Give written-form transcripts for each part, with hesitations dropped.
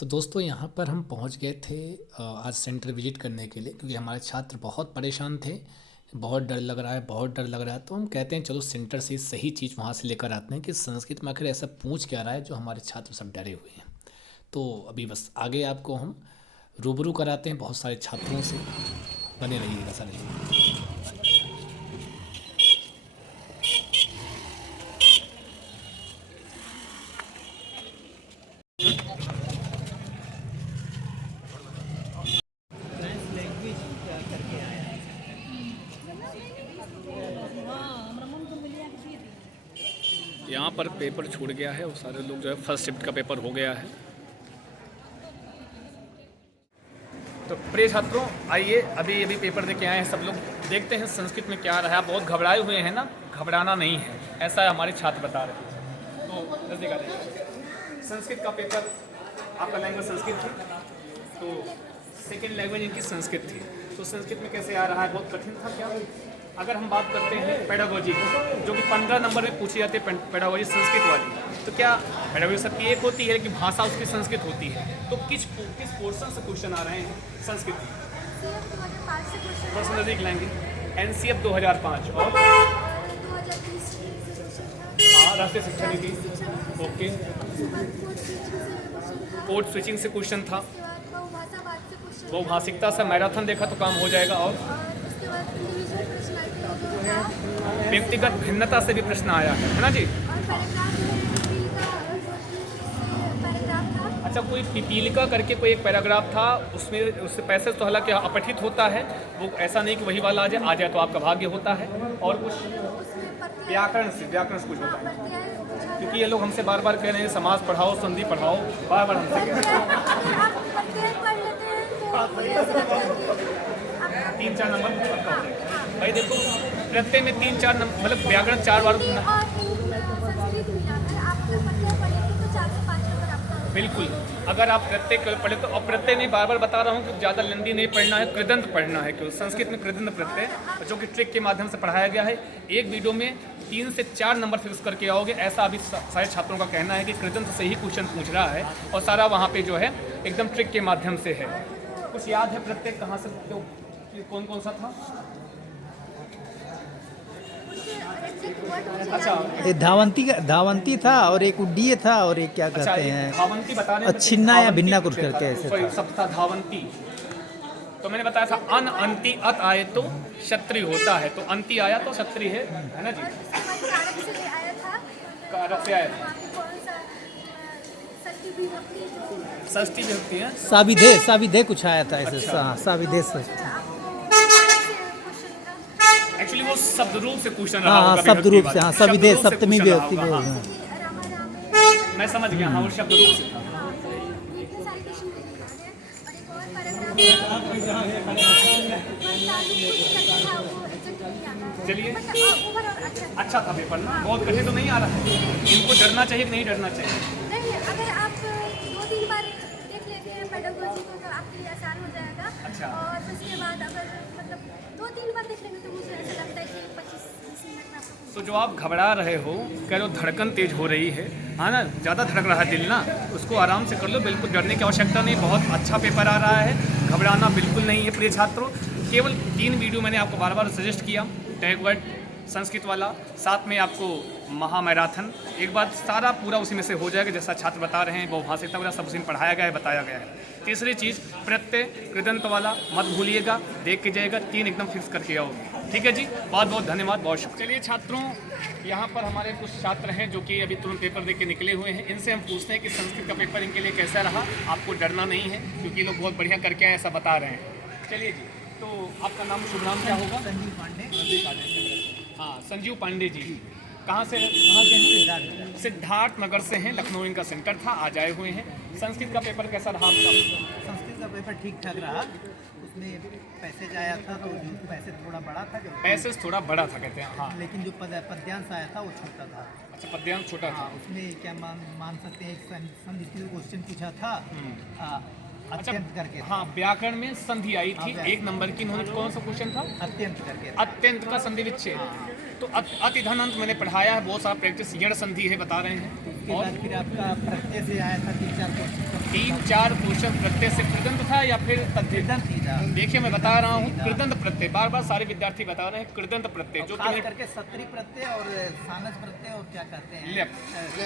तो दोस्तों यहाँ पर हम पहुँच गए थे आज सेंटर विजिट करने के लिए, क्योंकि हमारे छात्र बहुत परेशान थे। बहुत डर लग रहा है, बहुत डर लग रहा है। तो हम कहते हैं चलो सेंटर से सही चीज़ वहाँ से लेकर आते हैं कि संस्कृत में आखिर ऐसा पूछ क्या रहा है जो हमारे छात्र सब डरे हुए हैं। तो अभी बस आगे आपको हम रूबरू कराते हैं बहुत सारे छात्रों से। बने रहिएगा सारे। यहाँ पर पेपर छूट गया है और सारे लोग जो है फर्स्ट शिफ्ट का पेपर हो गया है। तो प्रिय छात्रों, आइए अभी अभी पेपर दे के आए हैं सब लोग। देखते हैं संस्कृत में क्या रहा है। आप बहुत घबराए हुए हैं ना, घबराना नहीं है, ऐसा हमारे छात्र बता रहे हैं। तो जल्दी करें। संस्कृत का पेपर, आपका लैंग्वेज संस्कृत थी, तो सेकेंड लैंग्वेज इनकी संस्कृत थी। तो संस्कृत में कैसे आ रहा है, बहुत कठिन था क्या? अगर हम बात करते हैं पेडागोजी की, जो कि 15 नंबर में पूछी जाती है पेडागोजी संस्कृत वाली, तो क्या पेडागोजी सबकी एक होती है लेकिन भाषा उसकी संस्कृत होती है। तो किस पोर्शन से क्वेश्चन आ रहे हैं संस्कृत? थोड़ा सा नजदीक लाएंगे। NCF 2005 और हाँ, राष्ट्रीय शिक्षा नीति। ओके, कोड स्विचिंग से क्वेश्चन था। वो भाषिकता से मैराथन देखा तो काम हो जाएगा। और व्यक्तिगत भिन्नता से भी प्रश्न आया है ना जी। अच्छा, कोई पिपीलिका करके कोई एक पैराग्राफ था, उसमें उससे पैसेज तो हालांकि अपठित होता है, वो ऐसा नहीं कि वही वाला आ जाए तो आपका भाग्य होता है। और कुछ व्याकरण से कुछ होता है, क्योंकि ये लोग हमसे बार बार कह रहे हैं समास पढ़ाओ, संधि पढ़ाओ, बार बार हमसे कह रहे हैं। 3-4 नंबर पक्का हो जाएगा भाई। देखो, प्रत्यय में 3-4 नंबर, मतलब व्याकरण 4 बार। बिल्कुल, अगर आप प्रत्यय पढ़े तो, और प्रत्यय में बार बार बता रहा हूँ कि ज़्यादा लंबी नहीं पढ़ना है, कृदंत पढ़ना है। क्यों? संस्कृत में कृदंत प्रत्यय, जो कि ट्रिक के माध्यम से पढ़ाया गया है। एक वीडियो में 3 से 4 नंबर फिक्स करके आओगे, ऐसा अभी सारे छात्रों का कहना है कि कृदंत से ही क्वेश्चन पूछ रहा है, और सारा वहाँ पे जो है एकदम ट्रिक के माध्यम से है। कुछ याद है प्रत्यय कहाँ से, कौन कौन सा था? अच्छा, ये धावंती था, और एक उड्डीय था, और एक क्या कहते हैं, धावंती बता रहे हैं, छिन्ना या भिन्ना कुछ करके ऐसे था। सब था धावंती। तो मैंने बताया था अन अंति अत आए तो क्षत्रिय होता है, तो अंति आया तो क्षत्रिय है ना जी। कारक से आया था, षष्ठी विभक्ति है। साविधे कुछ आया था ऐसे। अच्छा। साविधे एक्चुअली वो शब्द रूप से क्वेश्चन रहा हाँ, होगा, शब्द रूप से, हाँ, सविधे शब्द रूप से सप्तमी क्वेश्चन विभक्ति रहा होगा, हाँ। मैं समझ गया, हाँ, वो शब्द रूप से था। चलिए, अच्छा था पेपर ना, बहुत कठिन तो नहीं आ रहा है। इनको डरना चाहिए कि नहीं डरना चाहिए? नहीं, अगर आप 2-3 बार देख लेते हैं पेडागोजी को तो आपके लिए आसान हो जाएगा। अच्छा। और उसके बाद अगर मतलब 2-3 बार देख लेंगे तो मुझे ऐसा लगता है कि 25-30 मिनट में आपको। तो जो आप घबरा रहे हो, कह लो धड़कन तेज हो रही है, हाँ ना, ज़्यादा धड़क रहा है दिल ना, उसको आराम से कर लो। बिल्कुल डरने की आवश्यकता नहीं, बहुत अच्छा पेपर आ रहा है, घबराना बिल्कुल नहीं है प्रिय छात्रों। केवल 3 वीडियो मैंने आपको बार बार सजेस्ट किया, टैग वर्ड संस्कृत वाला, साथ में आपको महा मैराथन। एक बार सारा पूरा उसी में से हो जाएगा, जैसा छात्र बता रहे हैं, वो भाषिकता वगैरह सब उसी में पढ़ाया गया है, बताया गया है। तीसरी चीज़ प्रत्यय कृदंत वाला मत भूलिएगा, देख के जाएगा, 3 एकदम फिक्स करके आओगे। ठीक है जी, बहुत बहुत धन्यवाद, बहुत शुक्रिया। चलिए छात्रों, यहाँ पर हमारे कुछ छात्र हैं जो कि अभी तुरंत पेपर दे के निकले हुए हैं। इनसे हम पूछते हैं कि संस्कृत का पेपर इनके लिए कैसा रहा। आपको डरना नहीं है, क्योंकि लोग बहुत बढ़िया करके आए, ऐसा बता रहे हैं। चलिए जी, तो आपका नाम, शुभ नाम क्या होगा? संजीव पांडे। हाँ, संजीव पांडे जी। कहाँ से हैं? सिद्धार्थ नगर से हैं, लखनऊ इनका सेंटर था, आज आए हुए हैं। संस्कृत का पेपर कैसा रहा आपका? संस्कृत का पेपर ठीक ठाक रहा। उसमें पैसेज आया था तो पैसेज थोड़ा बड़ा था, जो पैसेज थोड़ा बड़ा था कहते हैं, हाँ। लेकिन जो पद्यांश आया था वो छोटा था। अच्छा, पद्यांश छोटा था। उसमें क्या मान सकते हैं, एक संधि क्वेश्चन पूछा था, अत्यंत करके। हाँ, व्याकरण में संधि आई थी 1 नंबर की। इन्होंने कौन सा क्वेश्चन था? अत्यंत करके। अत्यंत का संधि विच्छेद। तो अति धनांत मैंने पढ़ाया है, बहुत सारा प्रैक्टिस, यण संधि है बता रहे हैं। उसके बाद फिर आपका प्रत्यय से आया था 3-4 क्वेश्चन। 3-4 क्वेश्चन प्रत्यय से कृदंत था या फिर तद्धित? कृदंत ही था। देखिए मैं बता रहा हूँ कृदंत प्रत्यय, बार बार सारे विद्यार्थी बता रहे हैं कृदंत प्रत्यय जो खास कि करके सत्री प्रत्यय और सानस प्रत्यय और क्या कहते हैं लेप।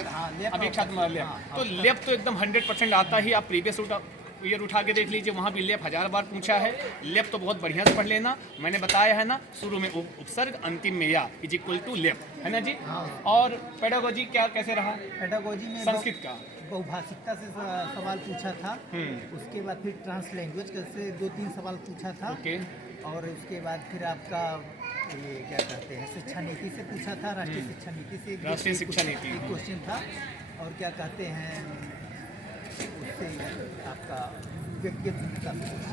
हाँ लेप। अभी छात्र लेप, तो लेप तो एकदम 100% आता ही। आप प्रीवियस ईयर उठा के देख लीजिए, वहाँ भी लेप 1000 बार पूछा है। लेप तो बहुत बढ़िया से पढ़ लेना, मैंने बताया है ना, शुरू में उपसर्ग, अंतिम में या इज इक्वल टू लेप, है ना जी। और पेडागोजी क्या कैसे रहा पेडागोजी में संस्कृत का? बहुभाषिकता से सवाल पूछा था, उसके बाद फिर ट्रांस लैंग्वेज से 2-3 सवाल पूछा था। ओके। और उसके बाद फिर आपका ये क्या कहते हैं शिक्षा नीति से पूछा था, राष्ट्रीय शिक्षा नीति से राष्ट्रीय शिक्षा नीति एक क्वेश्चन था। और क्या कहते हैं उससे आपका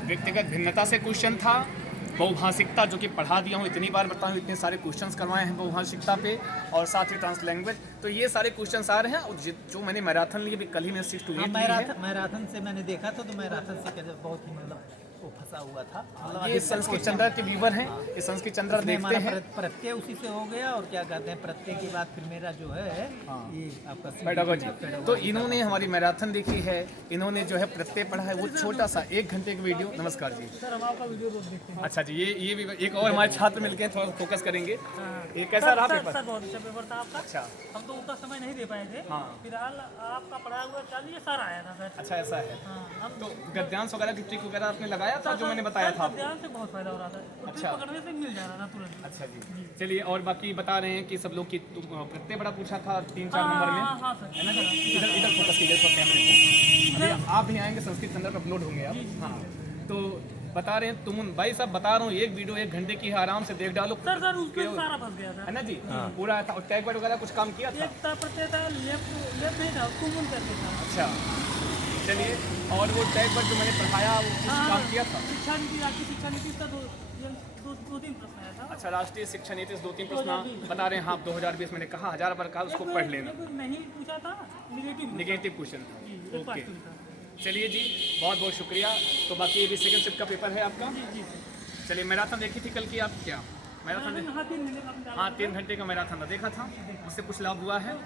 व्यक्तिगत भिन्नता से क्वेश्चन था। बहुभाषिकता जो कि पढ़ा दिया हूँ, इतनी बार बताऊँ, इतने सारे क्वेश्चंस करवाए हैं बहुभाषिकता पे, और साथ ही ट्रांस लैंग्वेज। तो ये सारे क्वेश्चंस आ रहे हैं। और जो मैंने मैराथन लिए भी कल ही मैंने 6 to 8 ली है। मैराथन से मैंने देखा था, तो मैराथन से क्या बहुत ही मतलब वो फंसा हुआ था। मतलब ये संस्कृत चंद्र के व्यूवर हैं, ये संस्कृत चंद्र देखते हैं। प्रत्यय उसी से हो गया। और क्या कहते हैं प्रत्यय के बाद फिर मेरा जो है ये आपका पेडागोजी। तो इन्होंने हमारी मैराथन देखी है, इन्होंने जो है प्रत्यय पढ़ा है, वो छोटा सा 1 घंटे का वीडियो। नमस्कार जी। सर हम आपका वीडियो रोज देखते हैं। अच्छा जी, ये भी एक और हमारे छात्र मिलके थोड़ा फोकस करेंगे। ये कैसा रहा पेपर? सर बहुत अच्छा पेपर था आपका। अच्छा। हम तो उतना समय नहीं दे पाए थे। हाँ। फिलहाल आपका पढ़ाया हुआ चलिए सर आया था सर। अच्छा ऐसा है। हाँ, हम तो गद्यांश वगैरह की ट्रिक वगैरह आपने लगाया था जो मैंने बताया था आपको? ध्यान से बहुत फायदा हो रहा था। अच्छा। पकड़ने से मिल जा रहा था तुरंत। अच्छा जी, चलिए। और बाकी बता रहे हैं कि सब लोग की प्रत्यय बड़ा पूछा था 3-4 नंबर में, हाँ सर। है ना। इधर इधर फोकस कीजिए थोड़ा कैमरे को। अभी आप भी आएंगे, संस्कृत चंद्र पर अपलोड होंगे आप। हाँ, तो बता रहे हैं तुम भाई साहब, बता रहा हूँ एक वीडियो 1 घंटे की है, आराम से देख डालो। सर उसमें सारा फंस गया था, है ना जी। पूरा था। और टैग वर्ड वगैरह कुछ काम किया था? एक था प्रत्यय था, लेफ्ट नहीं था, कुमुन करके था। अच्छा, चलिए। और वो टैग वर्ड जो मैंने पढ़ाया वो कुछ काम किया था? शिक्षा नीति, राष्ट्रीय शिक्षा नीति का 2-3 प्रश्न आया था। अच्छा, राष्ट्रीय शिक्षा नीति से 2-3 प्रश्न बता रहे हैं। हाँ, 2020 मैंने कहा 1000 बार कहा, उसको पढ़ लेना। नहीं पूछा था, निगेटिव क्वेश्चन था। ओके, था। चलिए जी, बहुत बहुत शुक्रिया। तो बाकी ये भी सेकंड शिफ्ट का पेपर है आपका। चलिए, मैराथन देखी थी कल की आप? क्या मैराथन? हाँ, 3 घंटे का मैराथन देखा था, उससे कुछ लाभ हुआ है।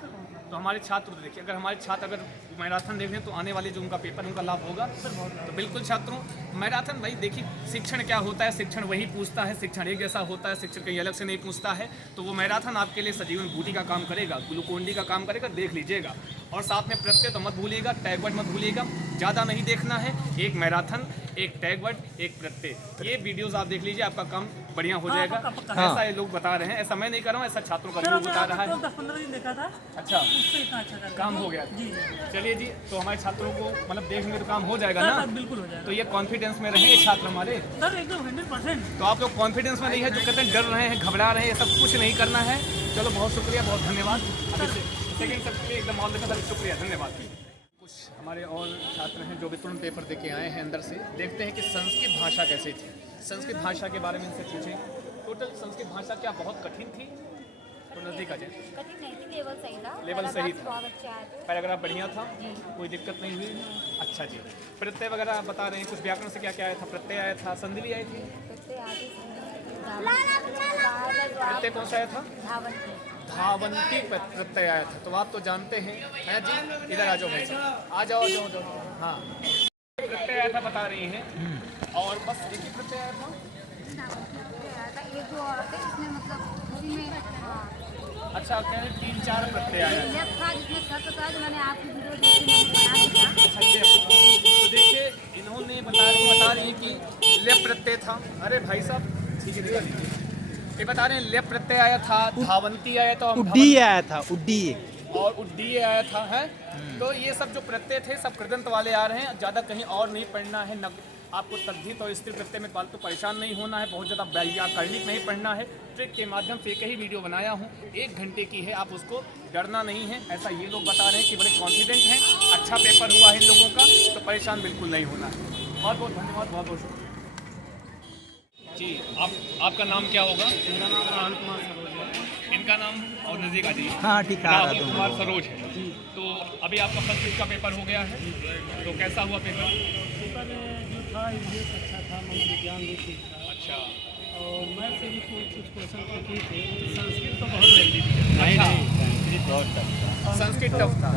तो हमारे छात्र तो देखिए, अगर हमारे छात्र अगर मैराथन देखें तो आने वाले जो उनका पेपर उनका लाभ होगा। तो बिल्कुल छात्रों, मैराथन भाई देखिए, शिक्षण क्या होता है, शिक्षण वही पूछता है, शिक्षण एक जैसा होता है, शिक्षण कहीं अलग से नहीं पूछता है। तो वो मैराथन आपके लिए सजीवन बूटी का काम करेगा, ग्लूकोन-डी का काम करेगा, देख लीजिएगा। और साथ में प्रत्यय तो मत भूलिएगा, टैग वर्ड मत भूलिएगा, ज़्यादा नहीं देखना है। एक मैराथन, एक टैग वर्ड, एक प्रत्यय, ये वीडियोस आप देख लीजिए, आपका काम बढ़िया हो जाएगा। ऐसा ये लोग बता रहे हैं, ऐसा मैं नहीं कर रहा हूँ, ऐसा छात्रों का लोग बता रहा है। 10-15 दिन देखा था। अच्छा, उससे इतना अच्छा काम हो गया। जी। चलिए जी, तो हमारे छात्रों को मतलब देखेंगे तो काम हो जाएगा ना। बिल्कुल हो जाएगा। तो ये कॉन्फिडेंस में रहेंगे छात्र हमारे। सर एकदम 100%। तो आप लोग कॉन्फिडेंस में नहीं है, जो कहते हैं डर रहे हैं, घबरा रहे हैं, ये सब कुछ नहीं करना है। चलो, बहुत शुक्रिया, बहुत धन्यवाद। अभी सेकेंड सब के लिए एकदम ऑल द बेस्ट, शुक्रिया, धन्यवाद। कुछ हमारे और छात्र हैं जो भी तुरंत पेपर दे के आए हैं अंदर से। देखते हैं कि संस्कृत भाषा कैसी थी, संस्कृत भाषा के बारे में इनसे पूछें। टोटल संस्कृत भाषा क्या बहुत कठिन थी? तो नज़दीक आ जाए। कठिन नहीं थी, लेवल सही था। लेवल सही था। बहुत अच्छा है। पैराग्राफ बढ़िया था, कोई दिक्कत नहीं हुई। अच्छा जी, प्रत्यय वगैरह बता रहे हैं, कुछ व्याकरण से क्या क्या आया था? प्रत्यय आया था, संधि भी आई थी। प्रत्यय कौन सा आया था? धावंती प्रत्यय आया था। तो आप तो जानते हैं, है जी। इधर आ जाओ भाई साहब, आ जाओ, जाओ जाओ। हाँ, प्रत्यय आया था बता रही हैं। और बस एक ही प्रत्यय आया था। एक दो और थे, इसमें मतलब उसी में हाँ। अच्छा, कह रहे 3-4 प्रत्यय आया था। लेफ्ट था जिसमें शब्द था, जो मैंने आपकी वीडियो देख के मैंने बना दिया। तो देखिए, इन्होंने बता रही कि लेप प्रत्यय था। अरे भाई साहब, ठीक है, निकाल लीजिए। ये बता रहे हैं लेप प्रत्यय आया था, धावंती आया था, उड्डी आया था, उड्डी और उड्डी आया था, है। तो ये सब जो प्रत्यय थे सब कृदंत वाले आ रहे हैं। ज़्यादा कहीं और नहीं पढ़ना है, न आपको तद्धित और स्त्री प्रत्यय में फालतू परेशान नहीं होना है, बहुत ज़्यादा व्याकरणिक नहीं पढ़ना है। ट्रिक के माध्यम से एक ही वीडियो बनाया हूँ, 1 घंटे की है, आप उसको डरना नहीं है। ऐसा ये लोग बता रहे हैं कि बड़े कॉन्फिडेंट हैं, अच्छा पेपर हुआ है इन लोगों का, तो परेशान बिल्कुल नहीं होना है। बहुत बहुत धन्यवाद, बहुत बहुत शुक्रिया जी। आपका नाम क्या होगा? मेरा नाम राहुल कुमार सरोज है। इनका नाम और नज़दीक आ जाइए। हाँ ठीक है, राहुल कुमार सरोज है। तो अभी आपका फर्स्ट शिफ्ट का पेपर हो गया है, तो कैसा हुआ पेपर? पेपर जो था इंग्लिश अच्छा था, मनोविज्ञान भी ठीक था। अच्छा, और मैथ से भी कुछ क्वेश्चन तो ठीक थे। संस्कृत तो बहुत जल्दी थी। अच्छा, संस्कृत टफ था।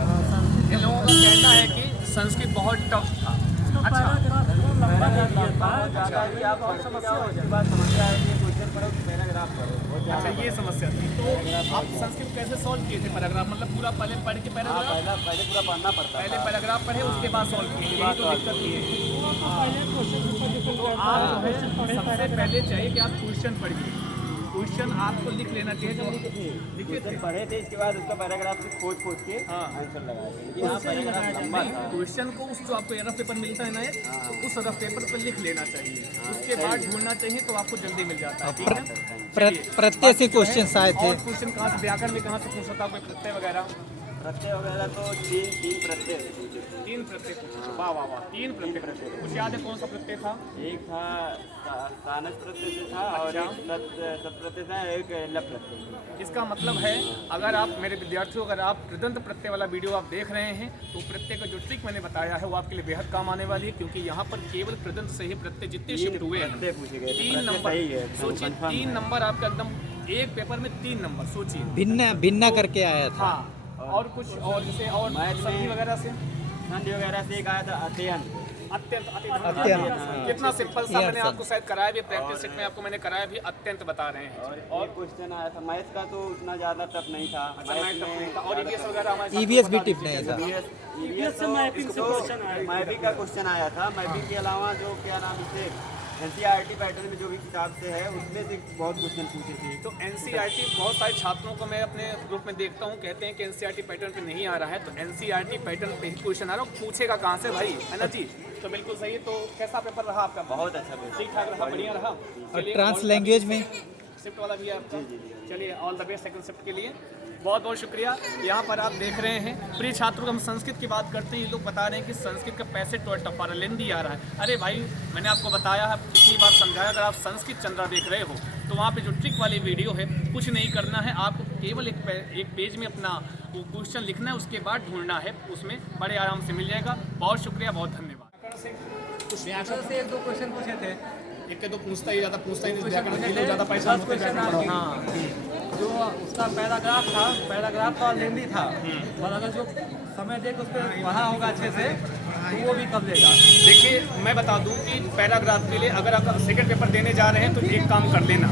इन लोगों का कहना है कि संस्कृत बहुत टफ था। तो अच्छा पैराग्राफ को लंबा दे दिया था। अच्छा ये समस्या थी। तो आप संस्कृत कैसे सॉल्व किए थे पैराग्राफ? मतलब पूरा पहले पढ़ के पैराग्राफ, पहले पूरा पढ़ना पड़ता है। पहले पैराग्राफ पढ़े उसके बाद सॉल्व किए, यही तो दिक्कत थी। पहले क्वेश्चन पेपर डिफिकल्ट तो आप जो है सबसे पहले चाहिए कि आप क्वेश्चन पढ़िए, क्वेश्चन आपको लिख लेना चाहिए। जो लिखे थे पढ़े थे, इसके बाद उसका पैराग्राफ से खोज के हाँ आंसर लगाए थे। लेकिन यहाँ पैराग्राफ लंबा था। क्वेश्चन को उस जो आपको रफ पेपर मिलता है ना तो उस रफ पेपर पर लिख लेना चाहिए, उसके बाद ढूंढना चाहिए तो आपको जल्दी मिल जाता है। ठीक है, प्रत्यय से क्वेश्चन आए थे। और क्वेश्चन कहाँ से, व्याकरण में कहाँ से पूछा था, कोई प्रत्यय वगैरह? प्रत्यय वगैरह तो तीन प्रत्यय थे। 3 प्रत्यय पूछे। वाह वाह वाह, 3 प्रत्यय। कुछ याद है कौन सा प्रत्यय था? एक था तानस प्रत्यय से था और एक सत प्रत्यय था, एक लप प्रत्यय। इसका मतलब है अगर आप मेरे विद्यार्थियों, अगर आप कृदंत प्रत्यय वाला वीडियो आप देख रहे हैं तो प्रत्यय का जो ट्रिक मैंने बताया है वो आपके लिए बेहद काम आने वाली है, क्योंकि यहाँ पर केवल कृदंत से ही प्रत्यय जितने शिफ्ट हुए हैं प्रत्यय पूछे गए थे। 3 प्रत्यय नंबर। सही है, सोचिए 3 नंबर आपका एकदम एक पेपर में 3 नंबर, सोचिए। भिन्न करके आया था। हाँ, और कुछ और जैसे और मैथ में- संधि वगैरह से संधि वगैरह से एक आया था अत्यंत। अत्यंत। अत्यंत। कितना सिंपल सा, ये मैंने अर्थन। आपको शायद कराया भी, प्रैक्टिस सेट में आपको मैंने कराया भी, अत्यंत बता रहे हैं। और क्वेश्चन आया था मैथ का, तो उतना ज़्यादा टफ नहीं था। अच्छा, मैं टफ नहीं था। और EVS वगैरह हमारे साथ EVS भी बता टिप दीजिए। नहीं था। EVS से मैपिंग से क्वेश्चन आया था। मैपिंग का क्वेश्चन आया था। मैपिंग के अलावा जो क्या नाम से NCERT पैटर्न में जो भी किताब से है उसमें से बहुत क्वेश्चन पूछे थे। तो NCERT बहुत सारे छात्रों को मैं अपने ग्रुप में देखता हूँ, कहते हैं कि NCERT पैटर्न पे नहीं आ रहा है, तो NCERT पैटर्न पे ही क्वेश्चन आ रहा है, पूछेगा कहाँ से भाई, है ना जी? तो बिल्कुल सही है। तो कैसा पेपर रहा आपका? बहुत अच्छा पेपर। ठीक ठाक रहा, बढ़िया रहा। और चलिए, trans all the language best। में शिफ्ट वाला भी है आपका? चलिए, all the best second shift के लिए। बहुत बहुत शुक्रिया। यहाँ पर आप देख रहे हैं प्रिय छात्रों, हम संस्कृत की बात करते हैं, ये लोग बता रहे हैं कि संस्कृत का पैसे टफ आ रहा है, लेंदी आ रहा है। अरे भाई, मैंने आपको बताया है, कितनी बार समझाया, अगर आप संस्कृत चंद्रा देख रहे हो तो वहाँ पे जो ट्रिक वाली वीडियो है, कुछ नहीं करना है, आपको केवल एक पेज में अपना वो क्वेश्चन लिखना है, उसके बाद ढूंढना है, उसमें बड़े आराम से मिल जाएगा। बहुत शुक्रिया, बहुत धन्यवाद। कुछ व्याकरण से 1-2 क्वेश्चन पूछे थे। एक के दो पूछता ही नहीं, व्याकरण के लिए ज़्यादा पैसा होते हैं। हाँ, जो उसका पैराग्राफ था, पैराग्राफ तो लेंदी था, और अगर जो समय दे के उस पर पढ़ा होगा अच्छे से तो वो भी कर लेगा। देखिए, मैं बता दूं कि पैराग्राफ के लिए अगर आप सेकंड पेपर देने जा रहे हैं तो एक काम कर लेना,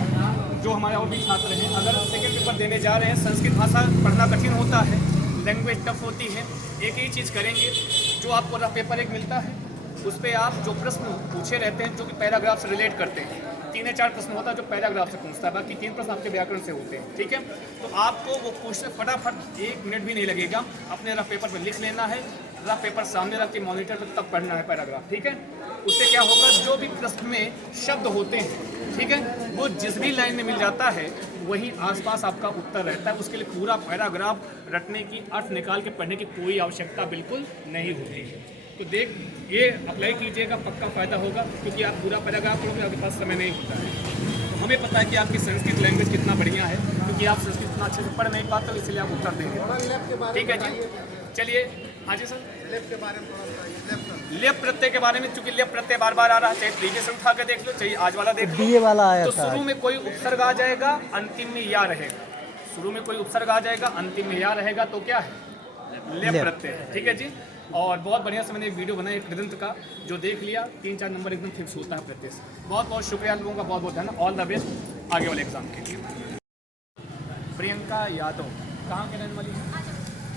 जो हमारे और भी छात्र हैं, अगर सेकंड पेपर देने जा रहे हैं, संस्कृत भाषा पढ़ना कठिन होता है, लैंग्वेज टफ होती है, एक ही चीज़ करेंगे, जो आपको रफ पेपर एक मिलता है उस पर आप जो प्रश्न पूछे रहते हैं जो कि पैराग्राफ से रिलेट करते हैं, 3 या 4 प्रश्न होता है जो पैराग्राफ से पूछता है, बाकी 3 प्रश्न आपके व्याकरण से होते हैं। ठीक है, तो आपको वो क्वेश्चन फटाफट 1 मिनट भी नहीं लगेगा, अपने रफ पेपर पर लिख लेना है, रफ पेपर सामने रख के मॉनिटर पर तब पढ़ना है पैराग्राफ। ठीक है, उससे क्या होगा, जो भी प्रश्न में शब्द होते हैं, ठीक है, वो जिस भी लाइन में मिल जाता है वही आसपास आपका उत्तर रहता है। उसके लिए पूरा पैराग्राफ रटने की, अर्थ निकाल के पढ़ने की कोई आवश्यकता बिल्कुल नहीं होती है। तो ये अप्लाई कीजिएगा, पक्का फ़ायदा होगा, क्योंकि आप पूरा पैराग्राफ पढ़ोगे, आपके पास समय नहीं होता है। तो हमें पता है कि आपकी संस्कृत लैंग्वेज कितना बढ़िया है, क्योंकि आप संस्कृत इतना अच्छे से पढ़ नहीं पाते, तो इसलिए आप उत्तर देंगे। ठीक है जी, चलिए। हाँ जी सर, लेप प्रत्यय के बारे में, चूंकि लेप प्रत्यय बार बार आ रहा है, चाहे प्रीवियस उठा के देख लो, चाहे आज वाला देख लो, ये वाला आया तो था। शुरू में कोई उपसर्ग आ जाएगा, अंतिम में या रहेगा। शुरू में कोई उपसर्ग आ जाएगा, अंतिम में या रहेगा, तो क्या है, लेप प्रत्यय। ठीक है जी, और बहुत बढ़िया से मैंने वीडियो बनाई कृदंत का, जो देख लिया, 3-4 नंबर एकदम फिक्स होता है प्रत्यय से। बहुत बहुत शुक्रिया आप लोगों का, बहुत बहुत धन्यवाद। ऑल द बेस्ट आगे वाले एग्जाम के लिए। प्रियंका यादव कहाँ के रहने वाली है?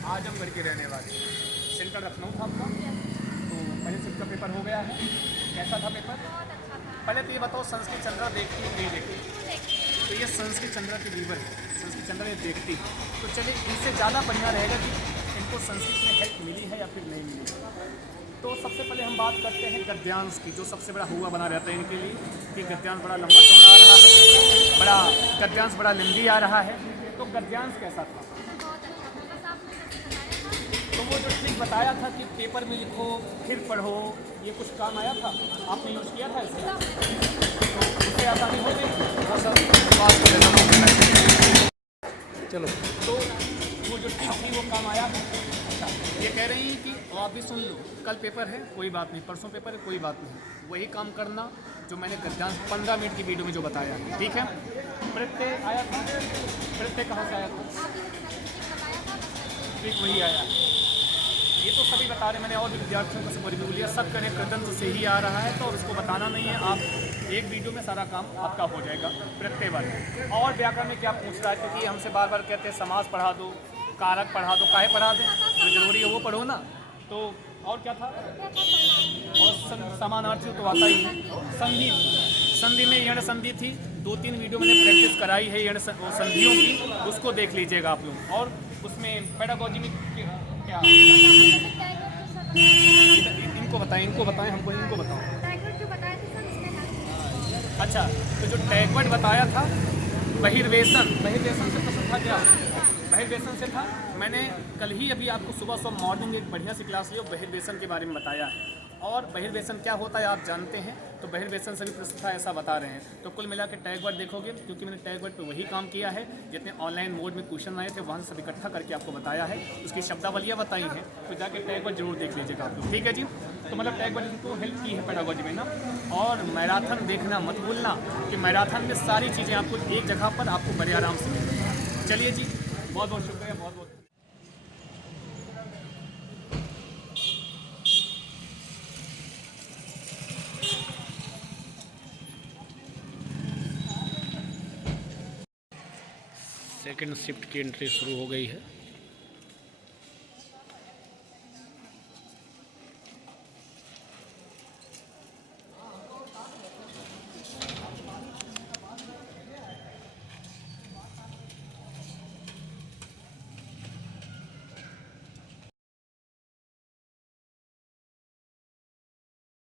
आजमगढ़ की रहने वाली। सेंटर लखनऊ था आपका, तो पहले शिफ्ट का पेपर हो गया है, कैसा था पेपर? पहले तो ये बताओ, संस्कृत चंद्रा देखती है नहीं देखती? तो ये संस्कृत चंद्रा की लीवर है, संस्कृत चंद्रा ये देखती है। तो चलिए, इनसे ज़्यादा बढ़िया रहेगा कि इनको संस्कृत में हेल्प मिली है या फिर नहीं मिली। तो सबसे पहले हम बात करते हैं गद्यांश की, जो सबसे बड़ा हुआ बना रहता है इनके लिए, कि गद्यांश बड़ा लंबा चौड़ा आ रहा है, गद्यांश बड़ा लंबी आ रहा है। तो गद्यांश कैसा था? तो वो जो ट्रिक बताया था कि पेपर में लिखो फिर पढ़ो, ये कुछ काम आया था, आपने यूज़ किया था इसे? तो उससे आसानी हो गई। चलो, तो वो जो ट्रिक थी वो काम आया। अच्छा, ये कह रही हैं कि आप भी सुन लो, कल पेपर है कोई बात नहीं, परसों पेपर है कोई बात नहीं, वही काम करना जो मैंने गद्यांश 15 मिनट की वीडियो में जो बताया। ठीक है, प्रत्यय आया था, प्रत्यय कहाँ से आया था? ट्रिक वही आया। ये तो सभी बता रहे हैं, मैंने और भी विद्यार्थियों का सब रिव्यू लिया, सब करें कृदंत से ही आ रहा है, तो उसको बताना नहीं है, आप एक वीडियो में सारा काम आपका हो जाएगा प्रत्यय वर्ग। और व्याकरण में क्या पूछ रहा है, क्योंकि हमसे बार बार कहते हैं समास पढ़ा दो, कारक पढ़ा दो, काहे पढ़ा दें, जो जरूरी है वो पढ़ो ना। तो और क्या था, और समानार्थी तो आता ही है। संधि, संधि में यण संधि थी, 2-3 वीडियो मैंने प्रैक्टिस कराई है यण संधियों की, उसको देख लीजिएगा आप लोग। और उसमें पेडागोजी में क्या, इनको बताएं हमको, इनको बताओ। अच्छा, तो जो टैगवर्ड बताया था, बहिर्वेशन से प्रश्न था क्या, बहिर्वेशन से था। मैंने कल ही अभी आपको सुबह मॉर्निंग एक बढ़िया सी क्लास ली और बहिर्वेशन के बारे में बताया है। और बहिर्वेशन क्या होता है आप जानते हैं, तो बहिर्वेशन से भी प्रश्न था, ऐसा बता रहे हैं। तो कुल मिला के टैगवर्ड देखोगे, क्योंकि मैंने टैगवर्ड पे वही काम किया है, जितने ऑनलाइन मोड में क्वेश्चन आए थे वहाँ सब इकट्ठा करके आपको बताया है, उसकी शब्दावलियाँ बताई हैं, तो जाके टैगवर्ड जरूर देख लीजिएगा आप लोग, ठीक है जी। तो मतलब टैगवर्ड इनको हेल्प की है पेडागोजी में ना। और मैराथन देखना मत भूलना, कि मैराथन में सारी चीज़ें आपको एक जगह पर आपको बड़े आराम से मिलेंगी। चलिए जी, बहुत बहुत शुक्रिया, बहुत बहुत। सेकेंड शिफ्ट की एंट्री शुरू हो गई है।